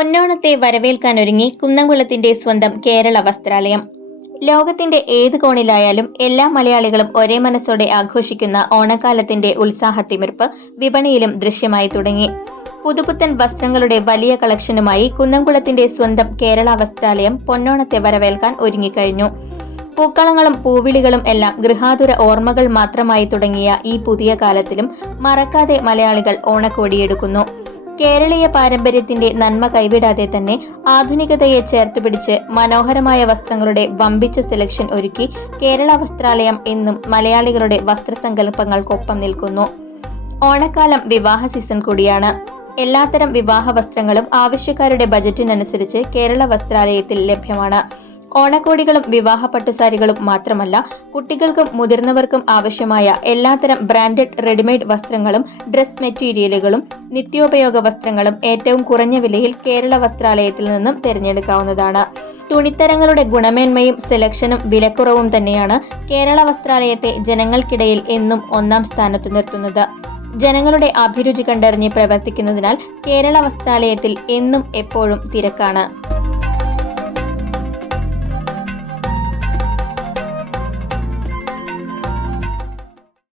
പൊന്നോണത്തെ വരവേൽക്കാനൊരുങ്ങി കുന്നംകുളത്തിന്റെ സ്വന്തം കേരള വസ്ത്രാലയം. ലോകത്തിന്റെ ഏത് കോണിലായാലും എല്ലാ മലയാളികളും ഒരേ മനസ്സോടെ ആഘോഷിക്കുന്ന ഓണക്കാലത്തിന്റെ ഉത്സാഹത്തിമിർപ്പ് വിപണിയിലും ദൃശ്യമായി തുടങ്ങി. പുതുപുത്തൻ വസ്ത്രങ്ങളുടെ വലിയ കളക്ഷനുമായി കുന്നംകുളത്തിന്റെ സ്വന്തം കേരള വസ്ത്രാലയം പൊന്നോണത്തെ വരവേൽക്കാൻ ഒരുങ്ങിക്കഴിഞ്ഞു. പൂക്കളങ്ങളും പൂവിളികളും എല്ലാം ഗൃഹാതുര ഓർമ്മകൾ മാത്രമായി തുടങ്ങിയ ഈ പുതിയ കാലത്തിലും മറക്കാതെ മലയാളികൾ ഓണക്കോടിയെടുക്കുന്നു. കേരളീയ പാരമ്പര്യത്തിന്റെ നന്മ കൈവിടാതെ തന്നെ ആധുനികതയെ ചേർത്തുപിടിച്ച് മനോഹരമായ വസ്ത്രങ്ങളുടെ വമ്പിച്ച സെലക്ഷൻ ഒരുക്കി കേരള വസ്ത്രാലയം എന്നും മലയാളികളുടെ വസ്ത്രസങ്കല്പങ്ങൾക്കൊപ്പം നിൽക്കുന്നു. ഓണക്കാലം വിവാഹ സീസൺ കൂടിയാണ്. എല്ലാത്തരം വിവാഹ വസ്ത്രങ്ങളും ആവശ്യക്കാരുടെ ബജറ്റിനനുസരിച്ച് കേരള വസ്ത്രാലയത്തിൽ ലഭ്യമാണ്. ഓണക്കോടികളും വിവാഹ പട്ടുസാരികളും മാത്രമല്ല, കുട്ടികൾക്കും മുതിർന്നവർക്കും ആവശ്യമായ എല്ലാത്തരം ബ്രാൻഡഡ് റെഡിമെയ്ഡ് വസ്ത്രങ്ങളും ഡ്രസ് മെറ്റീരിയലുകളും നിത്യോപയോഗ വസ്ത്രങ്ങളും ഏറ്റവും കുറഞ്ഞ വിലയിൽ കേരള വസ്ത്രാലയത്തിൽ നിന്നും തിരഞ്ഞെടുക്കാവുന്നതാണ്. തുണിത്തരങ്ങളുടെ ഗുണമേന്മയും സെലക്ഷനും വിലക്കുറവും തന്നെയാണ് കേരള വസ്ത്രാലയത്തെ ജനങ്ങൾക്കിടയിൽ എന്നും ഒന്നാം സ്ഥാനത്ത് നിർത്തുന്നത്. ജനങ്ങളുടെ അഭിരുചി കണ്ടറിഞ്ഞ് പ്രവർത്തിക്കുന്നതിനാൽ കേരള വസ്ത്രാലയത്തിൽ എന്നും എപ്പോഴും തിരക്കാണ്.